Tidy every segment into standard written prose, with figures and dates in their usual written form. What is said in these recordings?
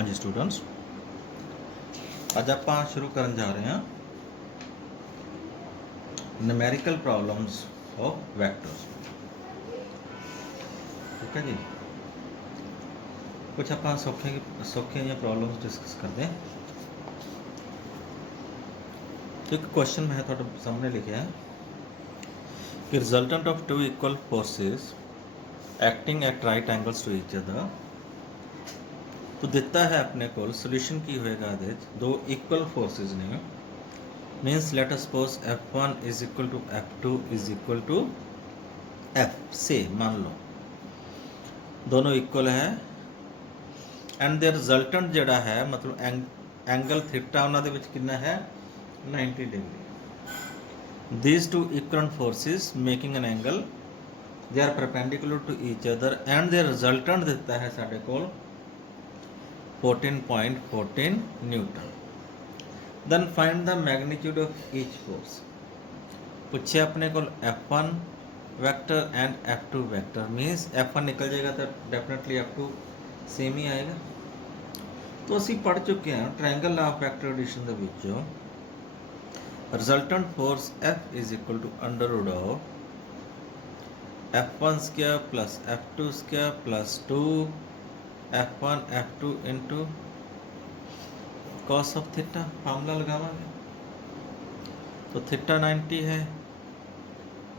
हाँ जी स्टूडेंट्स, अज आप शुरू करन जा रहे हैं न्यूमेरिकल प्रॉब्लम्स ऑफ वेक्टर्स। ठीक है जी, कुछ आप सौखे जी प्रॉब्लम्स डिस्कस करते हैं। एक क्वेश्चन मैं थोड़े सामने लिखा है कि resultant of two equal forces acting at right angles to each other. तो दिता है अपने को सोल्यूशन की होएगा दो इक्वल फोर्सेस ने, means let us suppose F1 is equal to F2 is equal to F से मान लो दोनों इक्वल है एंड द रिजल्टेंट जड़ा है मतलब एंगल थीटा उन्होंने विच कितना है 90 degree. These two equal forces making an angle they are perpendicular to each other and the resultant दिता है साढ़े को 14.14 newton. Then find the magnitude of each force. पूछे अपने को F1 vector and F2 vector, means F1 निकल जाएगा तो डेफिनेटली F2 सेम ही आएगा। तो असी पढ़ चुके हैं ट्रायंगल ऑफ वेक्टर एडिशन के विचों resultant force F is equal to under root of F1 square plus F2 square plus 2 F1 F2 into cos of theta. Formula लगावांगे तो थीटा 90 है,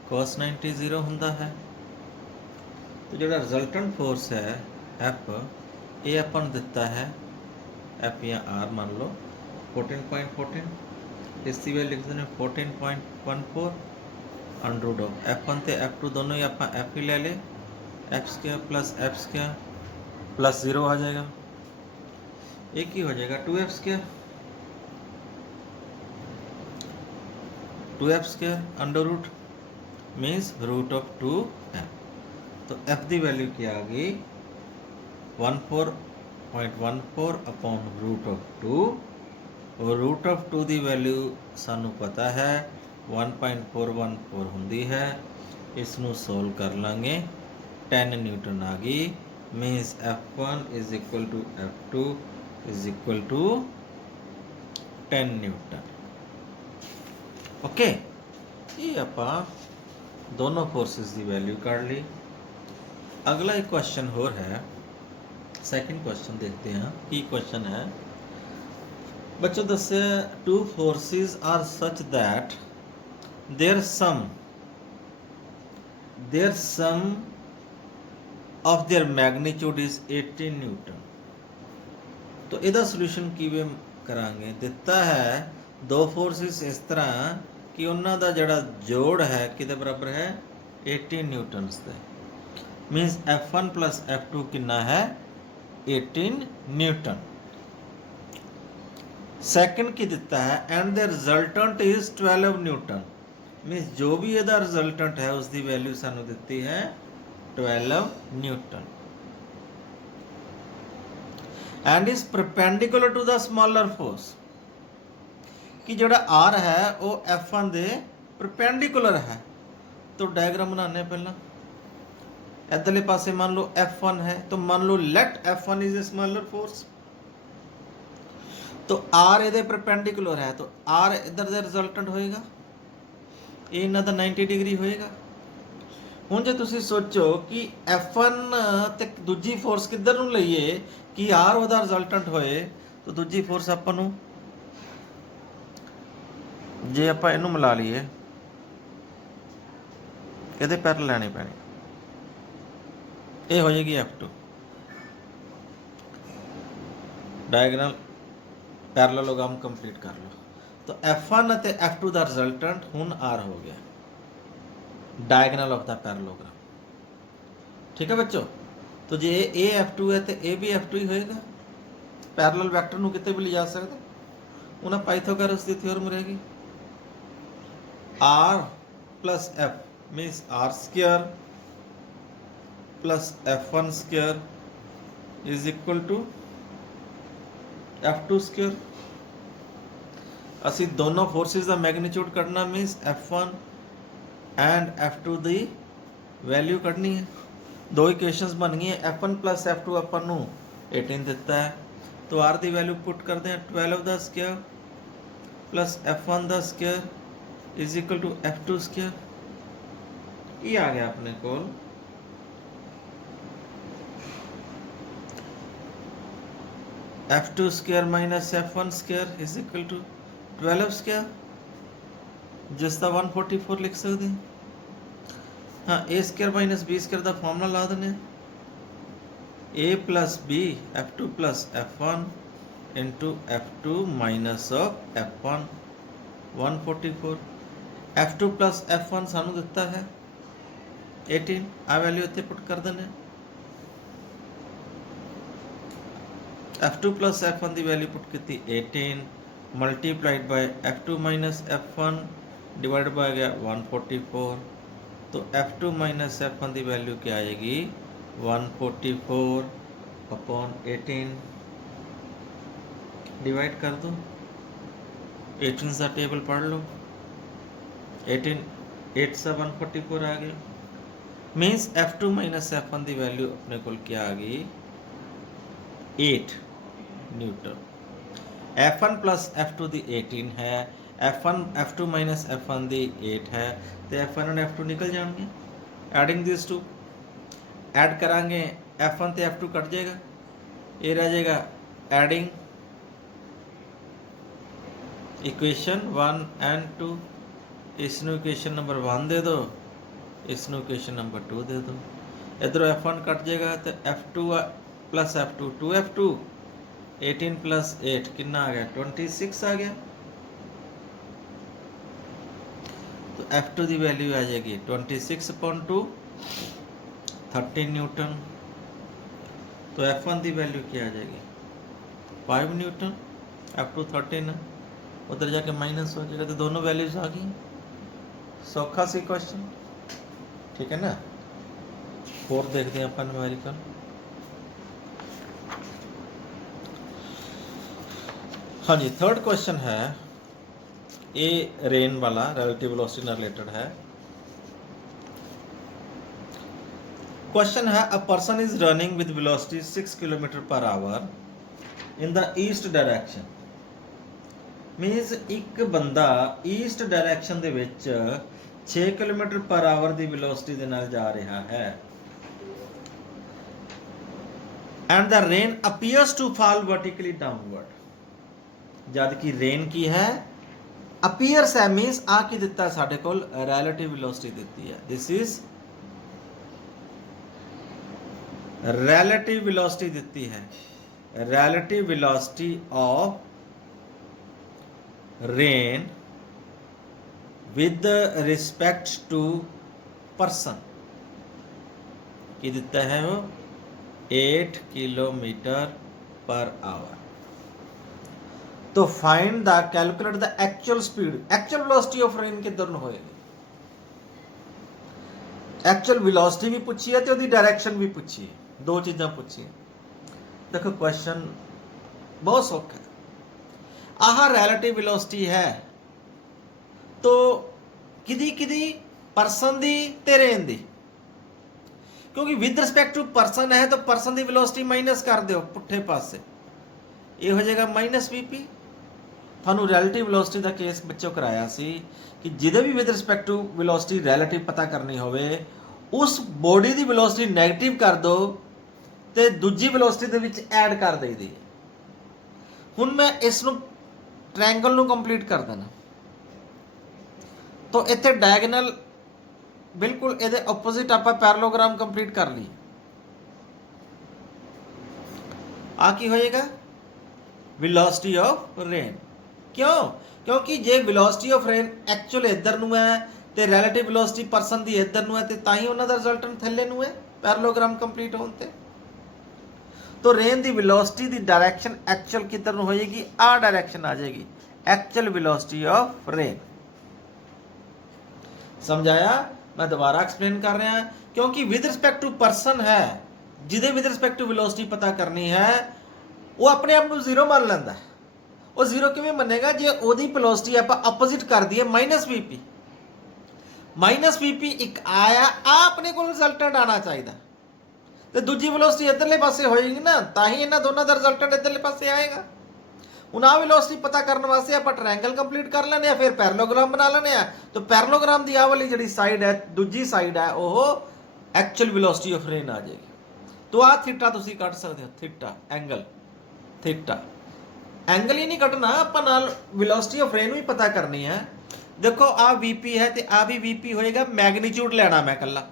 कॉस 90 0 होंदा है। तो जो रिजल्टेंट फोर्स है F ये अपन दिता है F या R मान लो 14.14, इसकी वैल्यू लिख दें 14.14 अंडर रूट ऑफ F1 ते F2 दोनों ही आप F ही ले ले, F square plus F square plus 0 आ जाएगा, एक ही हो जाएगा 2F square, 2F square under root means root of 2F। तो F की वैल्यू क्या आ गई 14.14 अपॉन रूट ऑफ 2, और रूट ऑफ 2 की वैल्यू सानू पता है 1.414 होंदी है। इसनू सोल्व कर लांगे 10 न्यूटन आ गई, means F1 is equal to F2 is equal to 10 newton. Okay, ये आपां दोनों फोर्सेस की वैल्यू काढ़ ली। अगला एक क्वेश्चन होर है, सैकेंड क्वेश्चन देखते हैं की क्वेश्चन है। बच्चों दस्या two forces are such that their sum of their magnitude is 18 newton. तो इसका सोल्यूशन किवें करांगे। दिता है दो फोर्सेस इस तरह कि उन्हों का जड़ा जोड़ है कितने बराबर है 18 न्यूटन्स के, मीन्स F1 प्लस F2 कितना है 18 न्यूटन। सैकेंड की दिता है and the resultant is 12 Newton, means जो भी इसका रिजल्टेंट है उसकी वैल्यू सानू दिती है 12 newton and is perpendicular to the smaller force. कि जोड़ा R है वो F1 दे परपेंडिकुलर है। तो डायग्राम बनाने पहला, इधरले पासे मान लो F1 है तो मान लो let F1 is a smaller force, तो R इहदे परपेंडिकुलर है तो R इधर दे रिजल्टेंट होएगा, ये इन्हां दा 90 डिग्री होएगा। हुण जे तुसीं सोचो कि F1 ते दूजी फोर्स किधर नूं लईए कि R ओहदा रिजल्टेंट होए, तो दूजी फोर्स आपां नूं जे आपां इहनूं मिला लईए इहदे पैरल लैणी पैणी, ये हो जाएगी F2। डायगोनल पैरेललोग्राम कंप्लीट कर लो। तो F1 ते F2 का रिजल्टेंट हुण R हो गया, डायगोनल ऑफ द पैरेललोग्राम। ठीक है बच्चों, तो जे ए F2 है तो ए भी F2 ही होएगा। पैरेलल वैक्टर नूं किते भी ले जा सकते। उन्हें पाइथागोरस की थ्योरम रहेगी R plus F means R square plus F1 square is equal to F2 square. असी दोनों फोर्सेस का magnitude कढ़ना means F1 and F2 की वैल्यू कढ़नी है। दो इक्वेशंस बन गई F1 प्लस F2 अपन 18 दिता है तो आर की वैल्यू पुट करते हैं 12 का स्क्वायर प्लस F1 का square is equal to F2 square. ये आ गया अपने को F2 square minus F1 square is equal to 12 square, जिसका 144 लिख सकते हैं। हाँ, a square minus b square का फॉर्मूला ला देने, a plus b F2 plus F1 into F2 minus of F1 144। F2 plus F1 सानू दिता है 18, आ वैल्यू इतने पुट कर देने। F2 प्लस F1 की वैल्यू पुट की 18 multiplied by F2 minus F1 divide by गया 144। तो F2 माइनस F1 की वैल्यू क्या आएगी 144 अपॉन 18, डिवाइड कर दो, 18 का टेबल पढ़ लो, 18 8 से 144 आ गया। मीन्स F2 माइनस F1 की वैल्यू अपने को क्या आ गई 8 न्यूटन। F1 प्लस F2 की 18 है, F2 माइनस F1 की 8 है, तो F1 और F2 निकल जाएंगे। एडिंग दिस टू ऐड करांगे F1 तो F2 कट जाएगा, ये रह जाएगा एडिंग इक्वेशन 1 एंड 2। इसनों इक्वेशन नंबर 1 दे दो, इसनों इक्वेशन नंबर 2 दे दो। इधरों F1 कट जाएगा तो F2 plus F2 2F2 18 plus 8 कितना आ गया 26 आ गया। तो F2 की वैल्यू आ जाएगी 26/2 13 न्यूटन। तो F1 की वैल्यू क्या आ जाएगी 5 न्यूटन, F2 13 है, उधर जाके माइनस हो जाएगा, तो दोनों वैल्यूज आ गई। सौखा सी क्वेश्चन, ठीक है ना। 4 देखते हैं अपन न्यूमेरिकल। हाँ जी, थर्ड क्वेश्चन है, ये रेन वाला रिलेटिव वेलोसिटी से रिलेटेड है। क्वेश्चन है a person is running with velocity 6 kilometre per hour in the east direction. Means एक बंदा ईस्ट डायरैक्शन दे विच 6 किलोमीटर पर आवर की वेलोसिटी दे नाल जा रहा है and the rain appears to fall vertically downward. जद कि रेन की है अपीयर्स है, मीनस आ की दिता साडे कोल रिलेटिव वेलोसिटी दिती है। दिस इज रिलेटिव वेलोसिटी दिती है, relative velocity of rain with respect to person की दिता है वो 8 किलोमीटर पर आवर। तो find the calculate the actual speed, actual velocity of rain किधर ਨੂੰ ਹੋਏਗੀ। एक्चुअल वेलोसिटी भी पूछी है तो उसकी डायरेक्शन भी पूछी है, दो चीज़ां पूछी। देखो क्वेश्चन बहुत सौखा है। आह रिलेटिव वेलोसिटी है तो किदी परसन दी ते रेन दी, क्योंकि विद रिस्पेक्ट टू परसन है तो परसन की वेलोसिटी माइनस कर दो पुट्ठे पासे, ये हो जाएगा -Vp। थानू रिलेटिव वेलोसिटी का केस बच्चों कराया सी कि जिदे भी with respect to velocity relative पता करनी होवे उस बॉडी की वेलोसिटी नैगेटिव कर दो तो दूजी वेलोसिटी दे विच ऐड कर देदी। हुण मैं इस ट्रायंगल नू कंप्लीट कर देना, तो इत्थे डायगनल बिल्कुल ये ओपोजिट आप पैरेललोग्राम कंप्लीट कर ली। आ की होएगा वेलोसिटी ऑफ रेन। क्यों? क्योंकि जे वेलोसिटी ऑफ रेन एक्चुअल इधर नू है तो रिलेटिव वेलोसिटी परसन की इधर नू है, तो तां ही उन्हां दा रिजल्टेंट थल्ले नू है पैरेललोग्राम कंप्लीट होने ते। तो रेन की वेलोसिटी की डायरेक्शन एक्चुअल किधर नू होएगी, आ डायरेक्शन आ जाएगी एक्चुअल वेलोसिटी ऑफ रेन। समझाया? मैं दोबारा एक्सप्लेन कर रहा, क्योंकि विद रिस्पेक्ट टू परसन है, जिदे विद रिस्पेक्ट टू वेलोसिटी पता करनी है वो अपने आप को जीरो मान लेंदा है। वो जीरो किवें मनेगा जे ओदी वेलोसिटी आप अपोजिट कर दी है -Vp। -Vp एक आया, आ अपने को रिजल्टेंट आना चाहिए। ਤੇ ਦੂਜੀ ਵੈਲੋਸਿਟੀ ਇੱਧਰਲੇ ਪਾਸੇ ਹੋਏਗੀ ਨਾ, ਤਾਂ ਹੀ ਇਹਨਾਂ ਦੋਨਾਂ ਦਾ ਰਿਜ਼ਲਟੈਂਟ ਇੱਧਰਲੇ ਪਾਸੇ ਆਏਗਾ। ਹੁਣ ਆਹ ਵੈਲੋਸਿਟੀ ਪਤਾ ਕਰਨ ਵਾਸਤੇ ਆਪਾਂ ਟ੍ਰਾਇੰਗਲ ਕੰਪਲੀਟ ਕਰ ਲੈਣੇ ਆ, ਫਿਰ ਪੈਰਲੋਗ੍ਰਾਮ ਬਣਾ ਲੈਣੇ ਆ। ਤਾਂ ਪੈਰਲੋਗ੍ਰਾਮ ਦੀ ਆਹ ਵਾਲੀ ਜਿਹੜੀ ਸਾਈਡ ਹੈ, ਦੂਜੀ ਸਾਈਡ ਹੈ, ਉਹ ਐਕਚੁਅਲ ਵੈਲੋਸਿਟੀ ਆਫ ਰੇਨ ਆ ਜਾਏਗੀ। तो आ थीटा तुसी कट सकते हो, थीटा एंगल, थीटा एंगल ही नहीं कटना, अपन नाल वेलोसिटी ऑफ रेन भी पता करनी है। देखो आ वीपी है तो आ भी वीपी होएगा, मैग्नीट्यूड लेना मैं कला,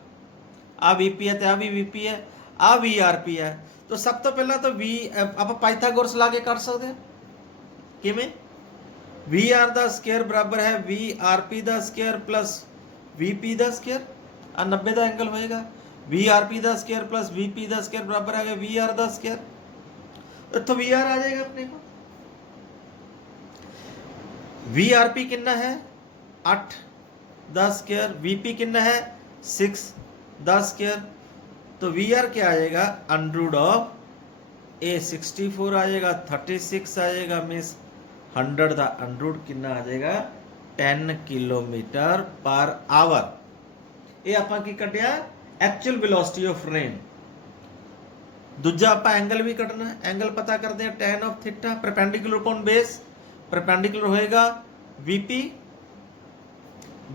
आ वीपी है तो आ भी वीपी है, आ वीआरपी है। तो सब तो पहला तो वी आप पाइथागोरस ला के कर सकते हैं किवें, वी आर दा स्क्वायर बराबर है वी आर पी दा स्क्वायर प्लस वी पी दा स्क्वायर, आ 90 का एंगल होएगा। वी आर पी का स्क्वायर प्लस वी पी का स्क्वायर बराबर है वी आर का स्क्वायर, तो वी आर आ जाएगा अपने को। वी आर पी कितना है 8 का स्क्वायर, वी पी कितना है 6 का स्क्वायर, तो वी आर क्या आ जाएगा अंडर ऑफ ए 64 आ जाएगा, 36 आ जाएगा, मीन्स 100 का अंडर कितना आ जाएगा 10 किलोमीटर पर आवर। ये आप कटिया एक्चुअल वेलोसिटी ऑफ रेन। दूजा आप एंगल भी कटना, एंगल पता करते हैं tan of theta perpendicular upon base, perpendicular होएगा वीपी,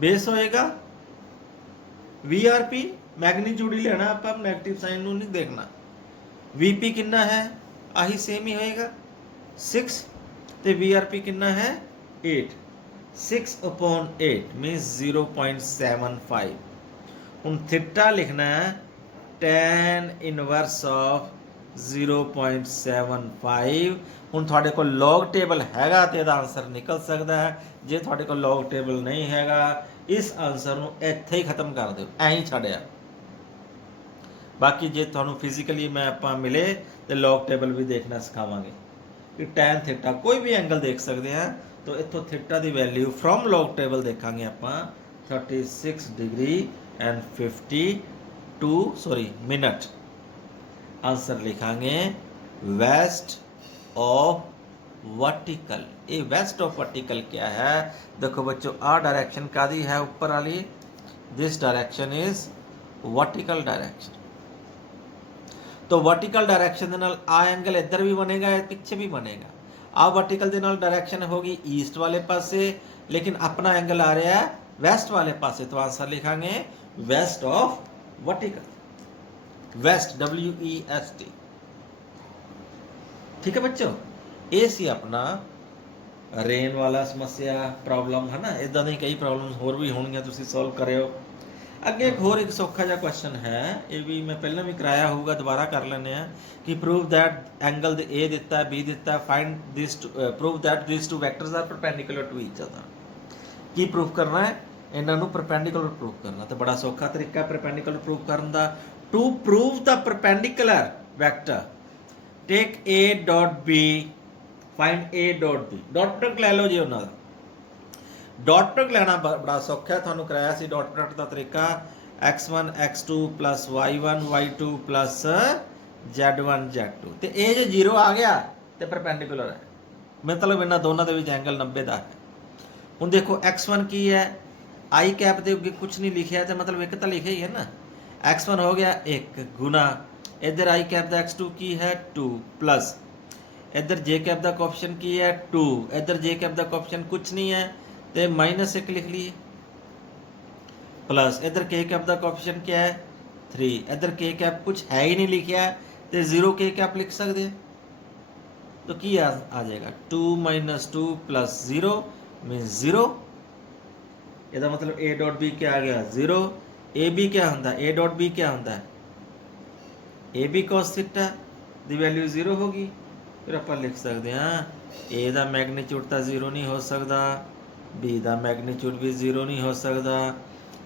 बेस होएगा वीआरपी, मैग्नीट्यूड ही लेना आप, नेगेटिव साइन नूं नहीं देखना। वीपी कितना है आही सेम ही होएगा 6 ते वीआरपी कितना है 8, 6 अपॉन 8 मीन्स 0.75। ਹੁਣ ਥੀਟਾ ਲਿਖਣਾ ਹੈ tan ਇਨਵਰਸ ਆਫ 0.75। ਹੁਣ ਤੁਹਾਡੇ ਕੋਲ ਲੌਗ ਟੇਬਲ ਹੈਗਾ ਤੇ ਇਹਦਾ ਆਨਸਰ ਨਿਕਲ ਸਕਦਾ ਹੈ। ਜੇ ਤੁਹਾਡੇ ਕੋਲ ਲੌਗ ਟੇਬਲ ਨਹੀਂ ਹੈਗਾ, ਇਸ ਆਨਸਰ ਨੂੰ ਇੱਥੇ ਹੀ ਖਤਮ ਕਰ ਦਿਓ, ਐਂ ਹੀ ਛੱਡਿਆ। ਬਾਕੀ ਜੇ ਤੁਹਾਨੂੰ ਫਿਜ਼ੀਕਲੀ ਮੈਂ ਆਪਾਂ ਮਿਲੇ ਤੇ ਲੌਗ ਟੇਬਲ ਵੀ ਦੇਖਣਾ ਸਿਖਾਵਾਂਗੇ ਕਿ tan ਥੀਟਾ ਕੋਈ ਵੀ ਐਂਗਲ ਦੇਖ ਸਕਦੇ ਆ। ਤਾਂ ਇੱਥੋਂ ਥੀਟਾ ਦੀ ਵੈਲਿਊ ਫਰੋਮ ਲੌਗ ਟੇਬਲ ਦੇਖਾਂਗੇ ਆਪਾਂ 36 डिग्री एंड 52 मिनट। आंसर लिखांगे वेस्ट ऑफ वर्टिकल। ये वेस्ट ऑफ वर्टिकल क्या है, देखो बच्चों आ डायरेक्शन कादी है ऊपर वाली, this direction is vertical direction. तो वर्टिकल डायरेक्शन के नाल आ एंगल इधर भी बनेगा, पीछे भी बनेगा। आ वर्टिकल के नाल डायरेक्शन होगी ईस्ट वाले पासे, लेकिन अपना एंगल आ रहा है वेस्ट वाले पासे, तो आंसर लिखांगे west of vertical, west WEST। ठीक है बच्चों, ये सी अपना रेन वाला समस्या प्रॉब्लम है ना। इदा दी कई प्रॉब्लम होर भी होणगियां, तुसीं सॉल्व करियो। अगे एक होर एक सौखा जिहा क्वेश्चन है, ये भी मैं पहले भी कराया होगा, दोबारा कर लेने कि प्रूव दैट एंगल ए दिता है, बी दिता है, find this prove that this two vectors are perpendicular to each other. की प्रूफ करना है, इन्हों परपेंडिकुलर प्रूफ करना। तो बड़ा सौखा तरीका परपेंडिकुलर प्रूफ करने का। To prove the perpendicular vector take A dot B, find A dot B. Dot product लै लो जी उन्होंने। डॉट प्रोडक्ट लेना बड़ा सौखा है, थानू कराया सी डॉट प्रोडक्ट का तरीका x1 x2 plus y1 y2 plus z1 z2। तो ये जो 0 आ गया तो परपेंडिकुलर है, मतलब इन्होंने दोनों के एंगल 90 का है। ਹੁਣ देखो x1 की है, आई कैप के अगे कुछ नहीं लिखा, तो मतलब एक तो लिखा ही है ना। x1 हो गया 1 गुना, इधर आई कैप का x2 की है 2 प्लस इधर जे कैप का ऑप्शन की है 2, इधर जे कैप का ऑप्शन कुछ नहीं है तो -1 लिख लिए, प्लस इधर के कैप का ऑप्शन क्या है 3, इधर के कैप कुछ है ही नहीं लिखा तो 0 के कैप लिख सकते। तो की आ जाएगा 2 - 2 प्लस 0 मीन 0। ਇਹਦਾ मतलब a डॉट b क्या आ गया 0। ए बी क्या होता है, a डॉट b क्या होता है A B cos theta the value 0 होगी। फिर ਆਪਾਂ लिख सकते हैं a ਦਾ मैग्नीट्यूड तो 0 नहीं हो सकता, b ਦਾ मैग्नीट्यूड भी 0 नहीं हो सकता,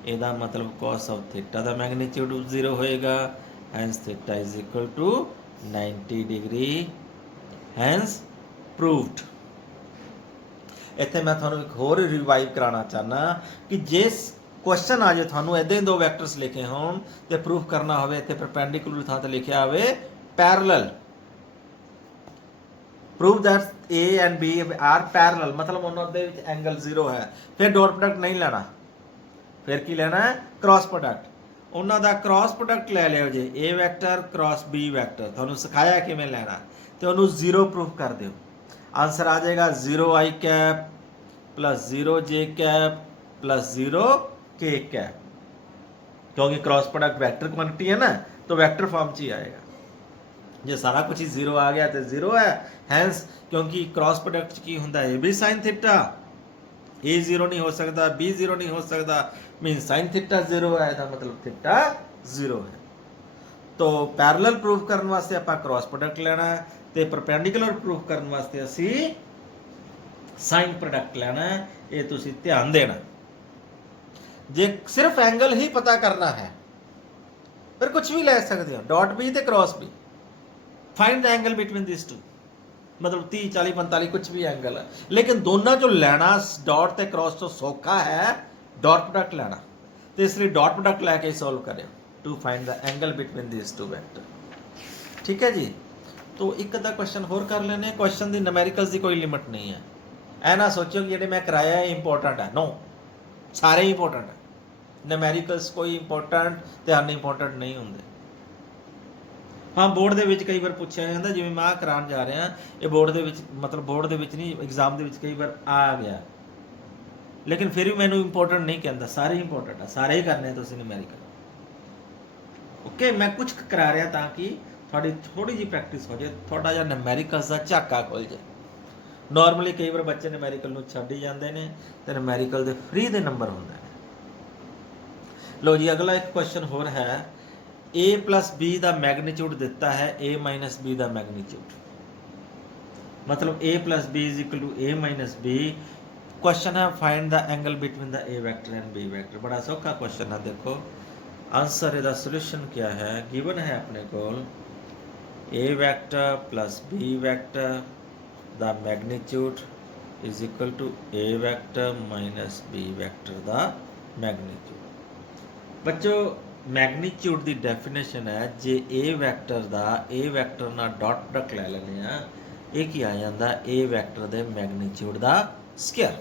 ਇਹਦਾ मतलब cos ऑफ थीटा ਦਾ मैग्नीट्यूड 0 होएगा, hence theta is equal to 90 degree, hence proved. ਇੱਥੇ ਮੈਂ ਤੁਹਾਨੂੰ ਇੱਕ ਹੋਰ ਰਿਵਾਈਵ ਕਰਾਉਣਾ ਚਾਹਨਾ ਕਿ ਜਿਸ ਕੁਐਸਚਨ ਆ ਜੇ ਤੁਹਾਨੂੰ ਇਦਾਂ ਹੀ ਦੋ ਵੈਕਟਰਸ ਲਿਖੇ ਹੋਣ ਤੇ ਪ੍ਰੂਫ ਕਰਨਾ ਹੋਵੇ, ਇੱਥੇ ਪਰਪੈਂਡੀਕੂਲਰ ਥਾਂ ਤੇ ਲਿਖਿਆ ਹੋਵੇ parallel, prove that A and B are parallel, मतलब ਉਹਨਾਂ ਦੇ ਵਿੱਚ ਐਂਗਲ 0 ਹੈ। ਫਿਰ ਡਾਟ ਪ੍ਰੋਡਕਟ ਨਹੀਂ ਲੈਣਾ, ਫਿਰ ਕੀ ਲੈਣਾ ਹੈ ਕ੍ਰਾਸ ਪ੍ਰੋਡਕਟ। ਉਹਨਾਂ ਦਾ ਕ੍ਰਾਸ ਪ੍ਰੋਡਕਟ ਲੈ ਲਿਓ ਜੇ a vector cross b vector, ਤੁਹਾਨੂੰ ਸਿਖਾਇਆ ਕਿਵੇਂ ਲੈਣਾ, ਤੇ ਉਹਨੂੰ 0 ਪ੍ਰੂਫ ਕਰ ਦਿਓ। ਆਨਸਰ ਆ ਜਾਏਗਾ 0 i cap plus 0 j cap plus 0 k cap, क्योंकि क्रॉस प्रोडक्ट वेक्टर क्वांटिटी है ना, तो वेक्टर फॉर्म च ही आएगा। जे सारा कुछ ही 0 आ गया तो 0 है, हैंस क्योंकि क्रॉस प्रोडक्ट की होंदा है भी साइन थीटा, a 0 नहीं हो सकता, b 0 नहीं हो सकता, मीन साइन थीटा 0 है तो मतलब थीटा 0 है। तो पैरेलल प्रूफ करने वास्ते आपां क्रॉस प्रोडक्ट लेना है, ते परपेंडिकुलर प्रूफ करने वास्ते असी साइन प्रोडक्ट लेना है। ये तुसी ध्यान देना। जे सिर्फ एंगल ही पता करना है फिर कुछ भी ले सकते हो, डॉट बी ते cross B, find the angle between this two, मतलब 30 40 45 कुछ भी एंगल है, लेकिन दोनों जो लेना डॉट ते क्रॉस तो सौखा है डॉट प्रोडक्ट लेना, तो इसलिए डॉट प्रोडक्ट लैके सॉल्व करें to find the angle between this two vector. ठीक है जी। तो एक अद्धा क्वेश्चन होर कर लेने। क्वेश्चन की न्यूमेरिकल्स की कोई लिमिट नहीं है, ऐ ना सोचो कि जिहड़े मैं कराया इंपोर्टेंट है, नो, सारे इंपोर्टेंट है। न्यूमेरिकल्स कोई इंपोर्टेंट ते अनइंपोर्टेंट नहीं होंगे। हाँ बोर्ड दे विच कई बार पूछा जाता, जिवें मैं करान जा रहा, ये बोर्ड दे विच मतलब बोर्ड दे विच नहीं, एग्जाम दे विच कई बार आ गया, लेकिन फिर भी मैनू इंपोर्टेंट नहीं कहता, सारे इंपोर्टेंट है, सारे ही करने तुसीं न्यूमेरिकल। ओके, मैं कुछ करा रहा ताकि थोड़ी थोड़ी जी प्रैक्टिस हो जाए, थोड़ा जिहा न्यूमेरिकल्स का झाका खुल जाए। नॉर्मली कई बार बच्चे न्यूमेरिकल नूं छड्ड ही जाते हैं, तो न्यूमेरिकल दे फ्री दे नंबर होंदे ने। लो जी अगला एक क्वेश्चन होर है, a प्लस बी का मैगनीट्यूड दिता है a माइनस बी का मैगनीट्यूड, मतलब a plus b is equal to a minus b. Question है find the angle between the a vector and b vector. बड़ा सौखा क्वेश्चन है। देखो आंसर इसका सोल्यूशन क्या है, गिवन है अपने को a vector plus b vector the magnitude is equal to a vector minus b vector the magnitude. बच्चों मैगनीट्यूड की डेफिनेशन है, जे ए वैक्टर का ए वैक्टर ना डॉट प्रोडक्ट ले लेने, ये की आ जाता ए वैक्टर के मैगनीट्यूड का स्केयर।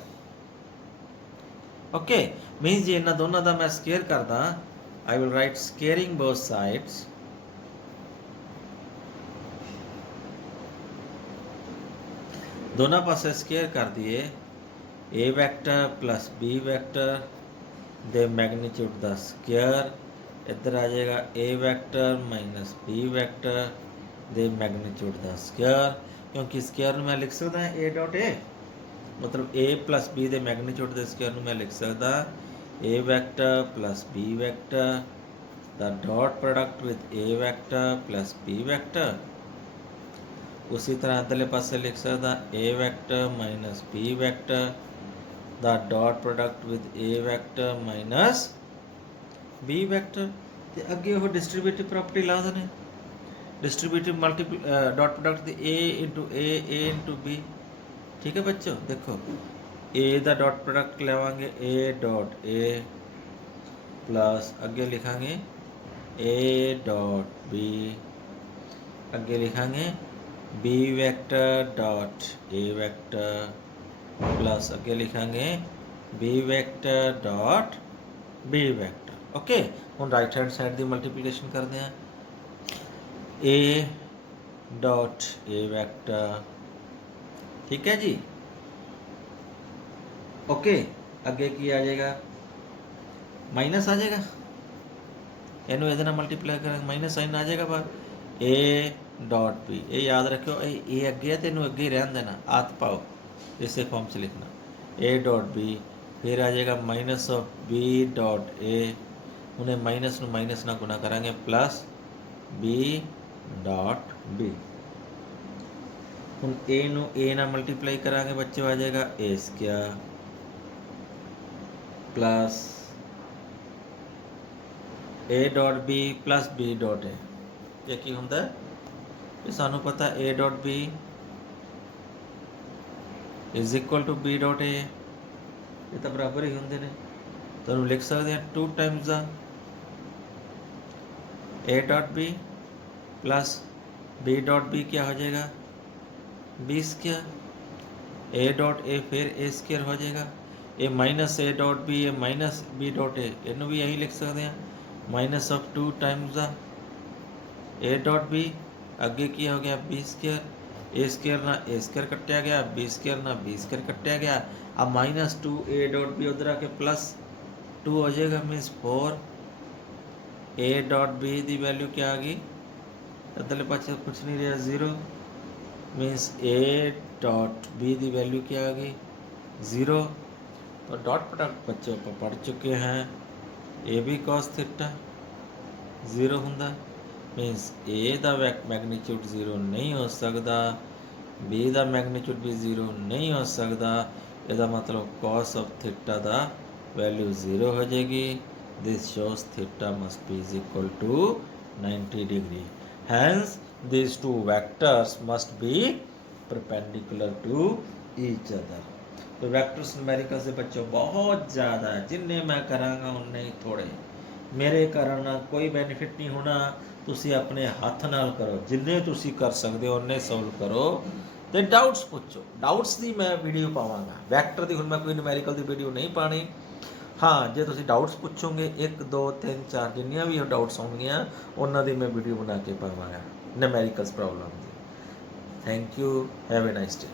ओके, मीनस जे इन्होंने दोनों का मैं स्केयर करदा, I will write squaring both sides, दोनों पासे स्केयर कर दिए, A vector plus b vector दे मैगनीट्यूड का स्केयर, इधर आ जाएगा a vector minus b vector दे मैगनीट्यूड का स्केयर, क्योंकि स्केयर मैं लिख सकता ए डॉट ए, मतलब ए प्लस बी दे मैगनीट्यूड के स्केयर मैं लिख सकता a vector plus b vector the dot product with a vector plus b vector. उसी तरह अगले पासे लिख सकता a vector minus b vector the dot product with a vector minus b vector. तो अगे वो डिस्ट्रीब्यूटिव प्रॉपर्टी ला देने, distributive multiple dot product a into b. ठीक है बच्चों, देखो ए का डॉट प्रोडक्ट लेवांगे ए डॉट ए प्लस अगे लिखांगे ए डॉट बी, अगे लिखांगे b vector dot a vector plus अगे लिखांगे b vector dot b vector. Okay, हम राइट हैंड साइड की मल्टीप्लीकेशन करते हैं, ए डॉट ए वैक्टर। ठीक है जी। ओके, अगे की आ जाएगा माइनस आ जाएगा, इनू ये मल्टीप्लाई करेंगे माइनस साइन आ जाएगा बाहर, ए डॉट बी। ये याद रखो ए अगे है तो इनू अगे ही रहन देना, आत पाओ इसे फॉर्म से लिखना ए डॉट बी, फिर आ जाएगा minus of B dot A, उन्हें माइनस नू माइनस ना गुना करांगे प्लस बी डॉट बी। हम ए नू ए ना मल्टीप्लाई करांगे बच्चों आ जाएगा a square plus a dot b plus b dot a. ये की होंदा है, ये सानू पता a dot b is equal to b dot a, ये तो बराबर ही होंगे ने, तो हम लिख सकते हैं 2 times a dot b plus b dot b क्या हो जाएगा b square, a dot a फिर ए स्क्वायर हो जाएगा, a minus a dot b a minus b dot a, इनू भी यही लिख सकते हैं minus of 2 times the a dot b, अगे की हो गया बी स्केयर, ए स्केयर ना ए स्केयर कट्टिया गया, बी स्केयर ना बी स्केयर कट्टिया गया। अब माइनस 2 ए डॉट बी उधर आके प्लस 2 हो जाएगा, मीन्स 4 ए डॉट बी की वैल्यू क्या आ गई, अदले पासे कुछ नहीं रहा, 0, मीन्स ए डॉट बी की वैल्यू क्या आ गई, 0। तो डॉट प्रोडक्ट बच्चों पर पढ़ चुके हैं, ए बी कॉस थीटा 0 होंगे, मीन्स ए का मैगनीट्यूड 0 नहीं हो सकता, बी का मैगनीट्यूड भी 0 नहीं हो सकता। इसका मतलब कॉस ऑफ थीटा का वैल्यू 0 हो जाएगी। This shows theta must be is equal to 90 degree, hence this two vectors must be perpendicular to each other. तो वैक्टर्स न्यूमेरिकल से बच्चों बहुत ज़्यादा है, जिन्ने मैं करांगा उन्ने ही थोड़े, मेरे कारण ਨਾਲ ਕੋਈ ਬੈਨੀਫਿਟ ਨਹੀਂ ਹੋਣਾ। ਤੁਸੀਂ ਆਪਣੇ ਹੱਥ ਨਾਲ ਕਰੋ, ਜਿੰਨੇ ਤੁਸੀਂ ਕਰ ਸਕਦੇ ਹੋ ਉਹਨੇ ਸੋਲਵ ਕਰੋ ਤੇ ਡਾਊਟਸ ਪੁੱਛੋ। ਡਾਊਟਸ ਦੀ ਮੈਂ ਵੀਡੀਓ ਪਾਵਾਂਗਾ, ਵੈਕਟਰ ਦੀ ਹੁਣ ਮੈਂ ਕੋਈ ਨਿਊਮੈਰੀਕਲ ਦੀ ਵੀਡੀਓ ਨਹੀਂ ਪਾਣੀ। ਹਾਂ, ਜੇ ਤੁਸੀਂ ਡਾਊਟਸ ਪੁੱਛੋਗੇ 1 2 3 4 ਜਿੰਨੀਆਂ ਵੀ ਡਾਊਟਸ ਹੋਣਗੀਆਂ ਉਹਨਾਂ ਦੀ ਮੈਂ ਵੀਡੀਓ ਬਣਾ ਕੇ ਪਾਵਾਂਗਾ ਨਿਊਮੈਰੀਕਲਸ ਪ੍ਰੋਬਲਮ ਦੀ। Thank you, have a nice day.